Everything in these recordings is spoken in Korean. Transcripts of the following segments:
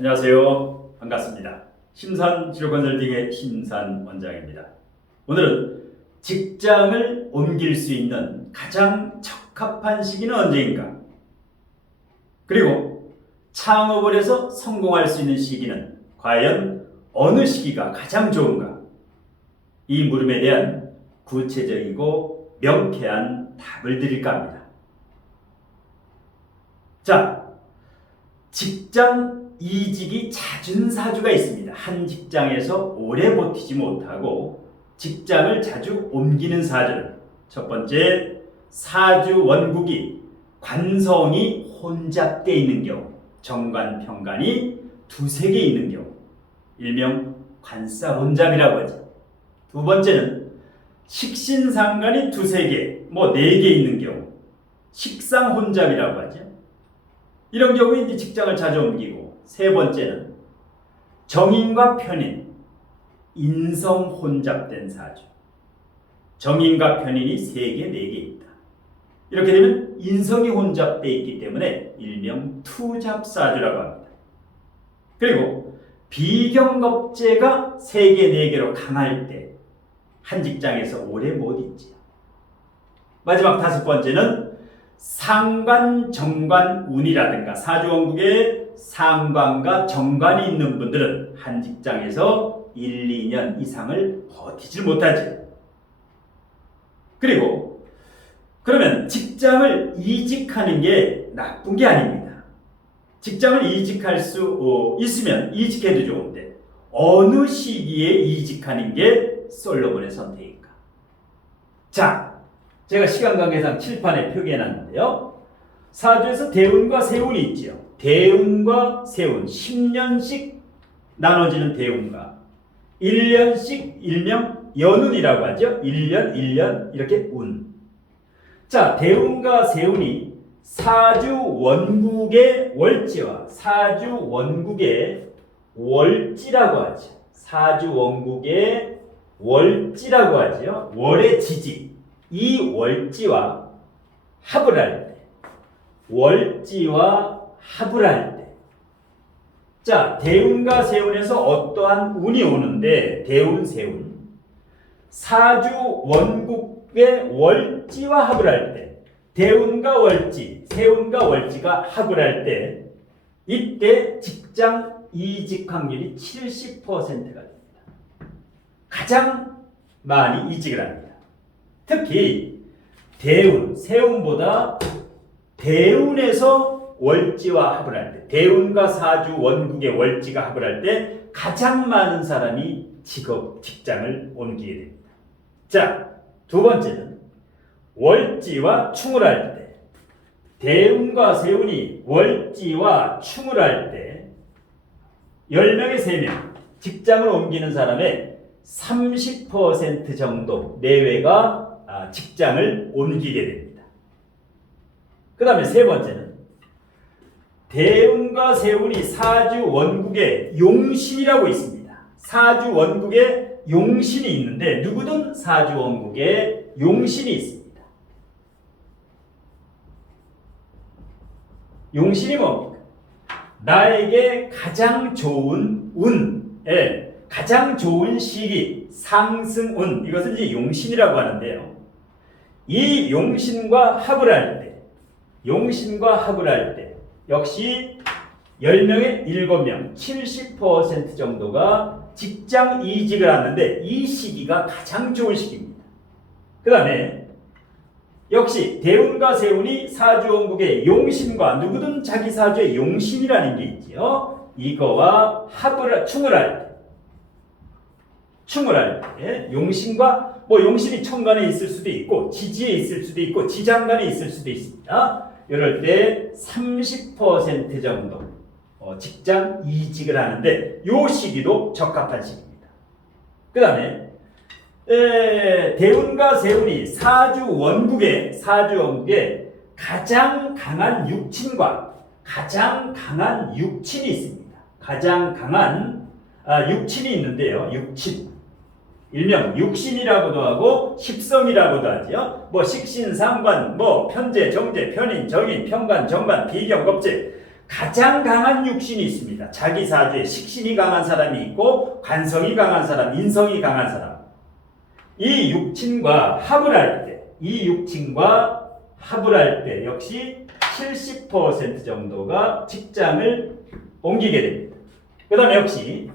안녕하세요. 반갑습니다. 심산치료컨설팅의 심산 원장입니다. 오늘은 직장을 옮길 수 있는 가장 적합한 시기는 언제인가? 그리고 창업을 해서 성공할 수 있는 시기는 과연 어느 시기가 가장 좋은가? 이 물음에 대한 구체적이고 명쾌한 답을 드릴까 합니다. 자, 직장 이직이 잦은 사주가 있습니다. 한 직장에서 오래 버티지 못하고 직장을 자주 옮기는 사주는 첫 번째, 사주 원국이 관성이 혼잡되어 있는 경우, 정관, 편관이 두세 개 있는 경우, 일명 관사혼잡이라고 하죠. 두 번째는 식신상관이 두세 개, 네 개 있는 경우, 식상혼잡이라고 하죠. 이런 경우에 이제 직장을 자주 옮기고, 세 번째는 정인과 편인, 인성 혼잡된 사주. 정인과 편인이 3개, 4개 있다. 이렇게 되면 인성이 혼잡되어 있기 때문에 일명 투잡사주라고 합니다. 그리고 비경겁제가 3개, 4개로 강할 때 한 직장에서 오래 못 있지요. 마지막 다섯 번째는 상관, 정관, 운이라든가 사주원국에 상관과 정관이 있는 분들은 한 직장에서 1, 2년 이상을 버티질 못하죠. 그리고 그러면 직장을 이직하는 게 나쁜 게 아닙니다. 직장을 이직할 수 있으면 이직해도 좋은데 어느 시기에 이직하는 게 솔로몬의 선택일까? 자, 제가 시간 관계상 칠판에 표기해놨는데요. 사주에서 대운과 세운이 있죠. 대운과 세운, 10년씩 나눠지는 대운과 1년씩 일명 연운이라고 하죠. 1년, 1년 이렇게 운. 자, 대운과 세운이 사주 원국의 월지와 사주 원국의 월지라고 하죠. 사주 원국의 월지라고 하죠. 월의 지지. 이 월지와 합을 할 때, 월지와 합을 할 때, 자, 대운과 세운에서 어떠한 운이 오는데, 대운, 세운, 사주 원국의 월지와 합을 할 때, 대운과 월지, 세운과 월지가 합을 할 때, 이때 직장 이직 확률이 70%가 됩니다. 가장 많이 이직을 합니다. 특히 대운, 세운보다 대운에서 월지와 합을 할 때, 대운과 사주 원국의 월지가 합을 할 때 가장 많은 사람이 직장을 옮기게 됩니다. 자, 두 번째는 월지와 충을 할 때, 대운과 세운이 월지와 충을 할 때 10명에 3명 직장을 옮기는 사람의 30% 정도 내외가 직장을 옮기게 됩니다. 그 다음에 세 번째는 대운과 세운이 사주 원국에 용신이라고 있습니다. 사주 원국에 용신이 있는데 누구든 사주 원국에 용신이 있습니다. 용신이 뭡니까? 나에게 가장 좋은 운에 가장 좋은 시기, 상승운, 이것은 이제 용신이라고 하는데요. 이 용신과 합을 할 때, 역시 10명에 7명, 70% 정도가 직장 이직을 하는데 이 시기가 가장 좋은 시기입니다. 그 다음에 역시 대운과 세운이 사주원국의 용신과 누구든 자기 사주의 용신이라는 게 있지요. 이거와 충을 할 때, 용신과 용신이 천간에 있을 수도 있고 지지에 있을 수도 있고 지장간에 있을 수도 있습니다. 이럴 때 30% 정도 직장 이직을 하는데 이 시기도 적합한 시기입니다. 그 다음에 대운과 세운이 사주 원국에 가장 강한 육친과 가장 강한 육친이 있습니다. 가장 강한 육친이 있는데요. 육친. 일명 육신이라고도 하고 십성이라고도 하죠. 식신, 상관, 편재, 정재, 편인, 정인, 편관, 정관, 비경겁제 가장 강한 육신이 있습니다. 자기 사주에 식신이 강한 사람이 있고 관성이 강한 사람, 인성이 강한 사람. 이 육친과 합을 할 때, 역시 70% 정도가 직장을 옮기게 됩니다. 그 다음에 역시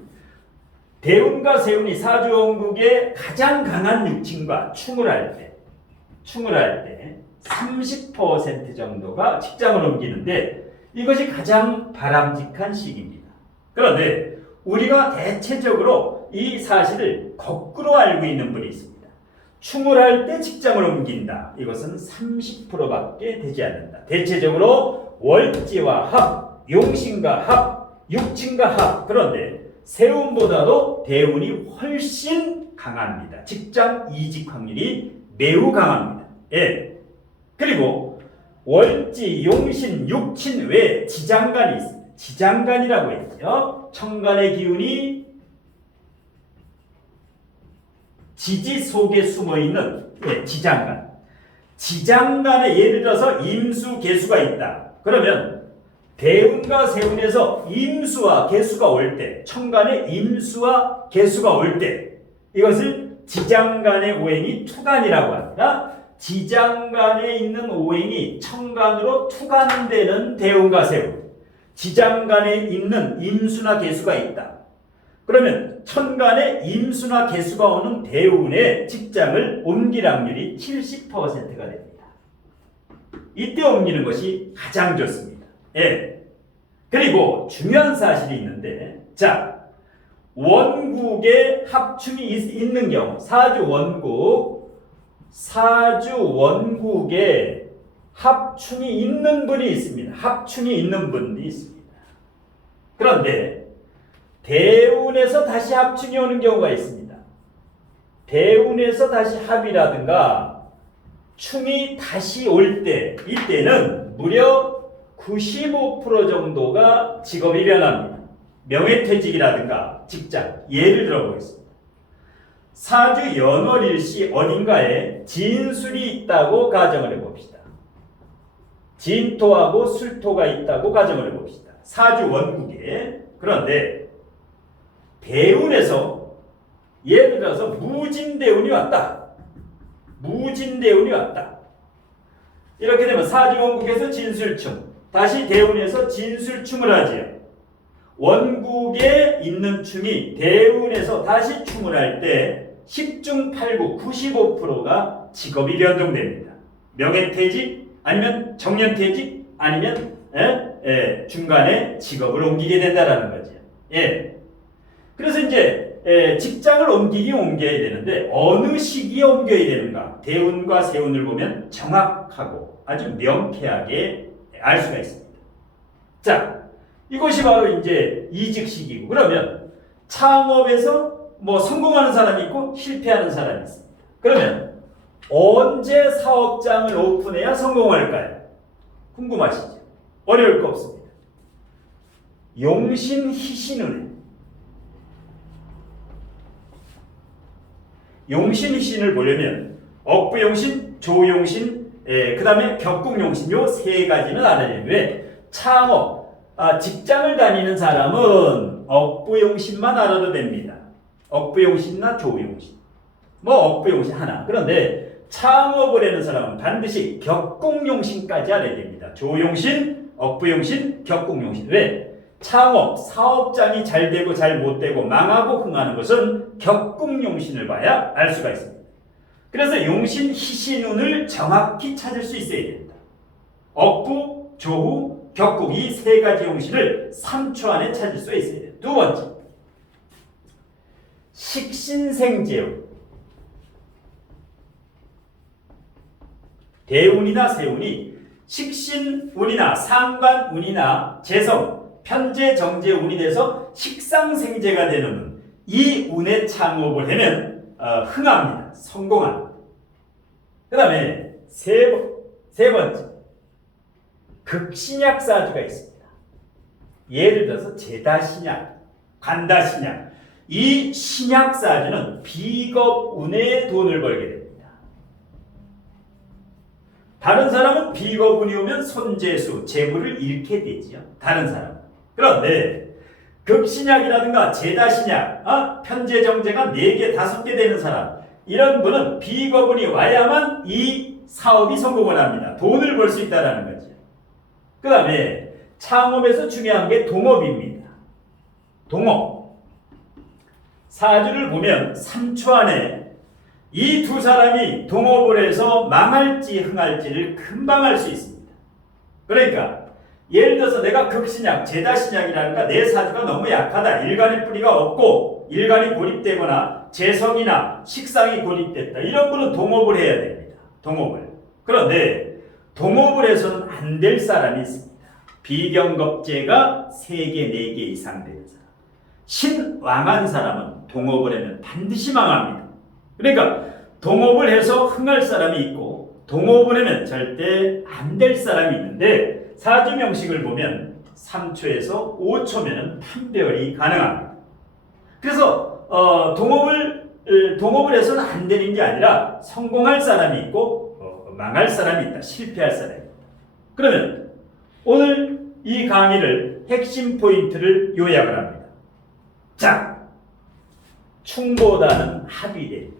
대운과 세운이 사주원국의 가장 강한 육친과 충을 할 때 30% 정도가 직장을 옮기는데 이것이 가장 바람직한 시기입니다. 그런데 우리가 대체적으로 이 사실을 거꾸로 알고 있는 분이 있습니다. 충을 할 때 직장을 옮긴다. 이것은 30%밖에 되지 않는다. 대체적으로 월지와 합, 용신과 합, 육친과 합. 그런데 세운보다도 대운이 훨씬 강합니다. 직장 이직 확률이 매우 강합니다. 예. 그리고 월지, 용신, 육친 외에 지장간이 있습니다. 지장간이라고 했죠. 천간의 기운이 지지 속에 숨어있는 지장간. 지장간에 예를 들어서 임수, 개수가 있다. 그러면 대운과 세운에서 임수와 개수가 올 때, 천간에 임수와 개수가 올 때, 이것을 지장간의 오행이 투간이라고 합니다. 지장간에 있는 오행이 천간으로 투간되는 대운과 세운, 지장간에 있는 임수나 개수가 있다. 그러면 천간에 임수나 개수가 오는 대운의 직장을 옮길 확률이 70%가 됩니다. 이때 옮기는 것이 가장 좋습니다. 예. 그리고 중요한 사실이 있는데, 자, 원국에 합충이 있는 경우, 사주 원국에 합충이 있는 분이 있습니다. 합충이 있는 분이 있습니다. 그런데 대운에서 다시 합충이 오는 경우가 있습니다. 대운에서 다시 합이라든가 충이 다시 올 때, 이때는 무려 95% 정도가 직업이 변합니다. 명예퇴직이라든가 직장, 예를 들어보겠습니다. 사주 연월일시 어딘가에 진술이 있다고 가정을 해봅시다. 진토하고 술토가 있다고 가정을 해봅시다. 사주 원국에. 그런데 대운에서 예를 들어서 무진대운이 왔다. 이렇게 되면 사주 원국에서 진술충, 다시 대운에서 진술충을 하지요. 원국에 있는 충이 대운에서 다시 충을 할 때 10중 8구 95%가 직업이 변동됩니다. 명예퇴직 아니면 정년퇴직 아니면 중간에 직업을 옮기게 된다라는 거죠. 예. 그래서 이제 직장을 옮겨야 되는데 어느 시기에 옮겨야 되는가? 대운과 세운을 보면 정확하고 아주 명쾌하게 알 수가 있습니다. 자, 이것이 바로 이제 이직 시기고, 그러면 창업에서 뭐 성공하는 사람이 있고 실패하는 사람이 있습니다. 그러면 언제 사업장을 오픈해야 성공할까요? 궁금하시죠? 어려울 거 없습니다. 용신희신운에, 용신희신을 보려면 억부용신, 조용신, 그 다음에 격국용신, 요 세 가지는 알아야 되는데, 창업, 직장을 다니는 사람은 억부용신만 알아도 됩니다. 억부용신이나 조용신, 뭐 억부용신 하나. 그런데 창업을 하는 사람은 반드시 격국용신까지 알아야 됩니다. 조용신, 억부용신, 격국용신. 왜? 창업, 사업장이 잘 되고 잘 못 되고 망하고 흥하는 것은 격국용신을 봐야 알 수가 있습니다. 그래서 용신, 희신운을 정확히 찾을 수 있어야 됩니다. 억부, 조후, 격국, 이 세 가지 용신을 3초 안에 찾을 수 있어야 돼요. 두 번째, 식신생재운. 대운이나 세운이 식신운이나 상관운이나 재성, 편재, 정재 운이 돼서 식상생재가 되는 운, 이 운에 창업을 하면 흥합니다. 성공합니다. 그 다음에 세 번째, 극신약 사주가 있습니다. 예를 들어서 제다신약, 간다신약, 이 신약 사주는 비겁운에 돈을 벌게 됩니다. 다른 사람은 비거분이 오면 손재수, 재물을 잃게 되지요. 다른 사람. 그런데 극신약이라든가 제다신약, 편제정제가 4개, 5개 되는 사람, 이런 분은 비거분이 와야만 이 사업이 성공을 합니다. 돈을 벌 수 있다는 거죠. 그 다음에 창업에서 중요한 게 동업입니다. 동업. 사주를 보면 3초 안에 이 두 사람이 동업을 해서 망할지 흥할지를 금방 알 수 있습니다. 그러니까 예를 들어서 내가 극신약, 제다신약이라든가 내 사주가 너무 약하다, 일간의 뿌리가 없고 일간이 고립되거나 재성이나 식상이 고립됐다, 이런 분은 동업을 해야 됩니다. 동업을. 그런데 동업을 해서는 안 될 사람이 있습니다. 비경겁제가 3개, 4개 이상 되는 사람. 신왕한 사람은 동업을 하면 반드시 망합니다. 그러니까 동업을 해서 흥할 사람이 있고 동업을 하면 절대 안 될 사람이 있는데, 사주 명식을 보면 3초에서 5초면은 판별이 가능합니다. 그래서 동업을 해서는 안 되는 게 아니라 성공할 사람이 있고 망할 사람이 있다, 실패할 사람이 있다. 그러면 오늘 이 강의를 핵심 포인트를 요약을 합니다. 자, 충보다는 합의될 때,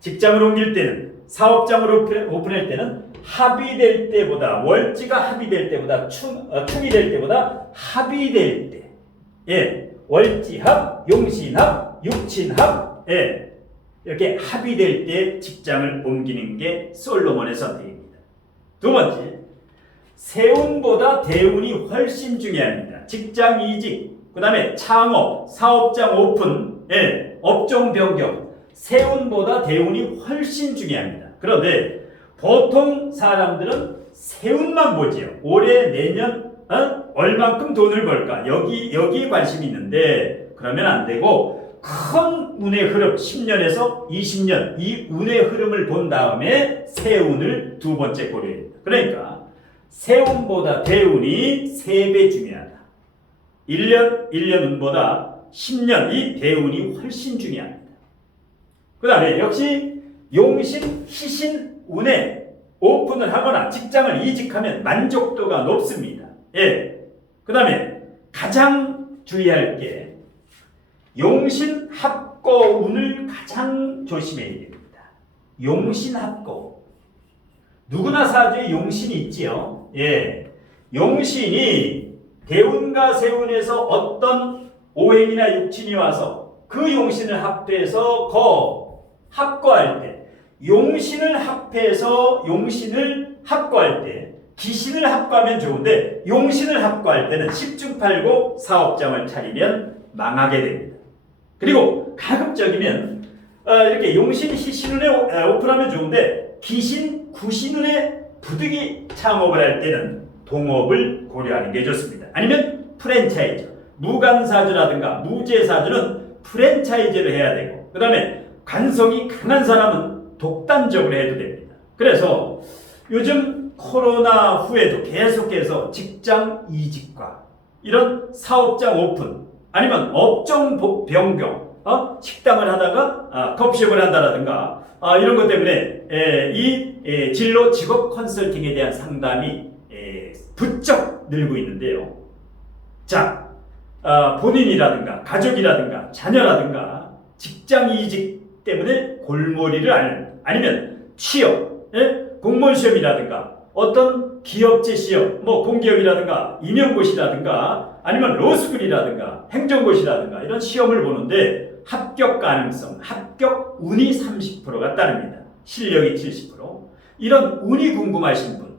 직장을 옮길 때는, 사업장을 오픈할 때는 합의될 때보다, 월지가 합의될 때보다, 충이 될 때보다 합의될 때, 월지합, 용신합, 육친합, 이렇게 합의될 때 직장을 옮기는 게 솔로몬의 선택입니다. 두 번째, 세운보다 대운이 훨씬 중요합니다. 직장 이직, 그 다음에 창업, 사업장 오픈, 업종 변경, 세운보다 대운이 훨씬 중요합니다. 그런데 보통 사람들은 세운만 보지요. 올해, 내년, 얼만큼 돈을 벌까? 여기에 관심이 있는데, 그러면 안 되고, 큰 운의 흐름, 10년에서 20년, 이 운의 흐름을 본 다음에 세운을 두 번째 고려해야 됩니다. 그러니까, 세운보다 대운이 3배 중요하다. 1년 운보다 10년 이 대운이 훨씬 중요합니다. 그 다음에 역시 용신, 희신 운에 오픈을 하거나 직장을 이직하면 만족도가 높습니다. 그 다음에 가장 주의할 게 용신 합거 운을 가장 조심해야 됩니다. 용신 합거. 누구나 사주에 용신이 있지요. 용신이 대운과 세운에서 어떤 오행이나 육친이 와서 그 용신을 합해서 합거할 때, 용신을 합해서 용신을 합거할 때, 기신을 합거하면 좋은데 용신을 합거할 때는 10중8구 사업장을 차리면 망하게 됩니다. 그리고 가급적이면 이렇게 용신, 희신운에 오픈하면 좋은데 기신, 구신운에 부득이 창업을 할 때는 동업을 고려하는 게 좋습니다. 아니면 프랜차이즈, 무간사주라든가 무제사주는 프랜차이즈를 해야 되고, 그 다음에 관성이 강한 사람은 독단적으로 해도 됩니다. 그래서 요즘 코로나 후에도 계속해서 직장 이직과 이런 사업장 오픈, 아니면 업종 변경, 식당을 하다가 커피숍을 한다라든가 이런 것 때문에 이 진로 직업 컨설팅에 대한 상담이 부쩍 늘고 있는데요. 자, 본인이라든가 가족이라든가 자녀라든가 직장 이직 때문에 골머리를 앓는, 아니면 취업, 공무원 시험이라든가 어떤 기업체 시험, 공기업이라든가 임용고시라든가 아니면 로스쿨이라든가 행정고시라든가 이런 시험을 보는데 합격 가능성, 합격 운이 30%가 따릅니다. 실력이 70%. 이런 운이 궁금하신 분,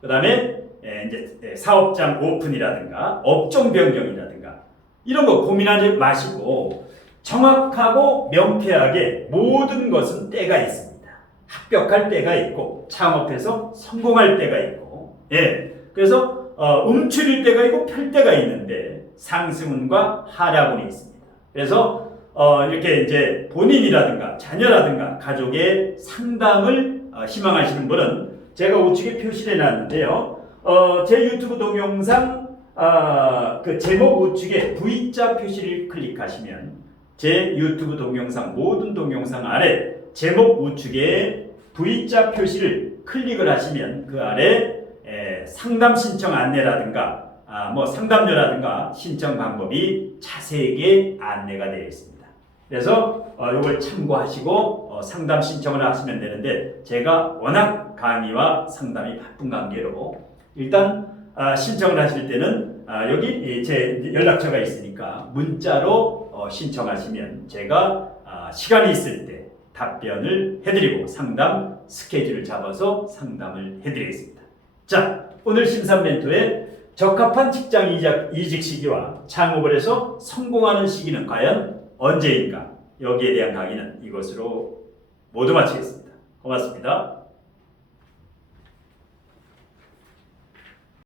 그 다음에 이제 사업장 오픈이라든가 업종 변경이라든가 이런 거 고민하지 마시고 정확하고 명쾌하게 모든 것은 때가 있습니다. 합격할 때가 있고 창업해서 성공할 때가 있고, 그래서 움츠릴 때가 있고 펼 때가 있는데 상승운과 하락운이 있습니다. 그래서 이렇게 이제 본인이라든가 자녀라든가 가족의 상담을 희망하시는 분은 제가 우측에 표시해 놨는데요. 제 유튜브 동영상 그 제목 우측에 V자 표시를 클릭하시면 제 유튜브 동영상 모든 동영상 아래 제목 우측에 V자 표시를 클릭을 하시면 그 아래 상담 신청 안내라든가 뭐 상담료라든가 신청 방법이 자세하게 안내가 되어 있습니다. 그래서 이걸 참고하시고 상담 신청을 하시면 되는데 제가 워낙 강의와 상담이 바쁜 관계로 일단 신청을 하실 때는 여기 제 연락처가 있으니까 문자로 신청하시면 제가 시간이 있을 때 답변을 해드리고 상담 스케줄을 잡아서 상담을 해드리겠습니다. 자, 오늘 신산 멘토의 적합한 직장 이직 시기와 창업을 해서 성공하는 시기는 과연 언제인가? 여기에 대한 강의는 이것으로 모두 마치겠습니다. 고맙습니다.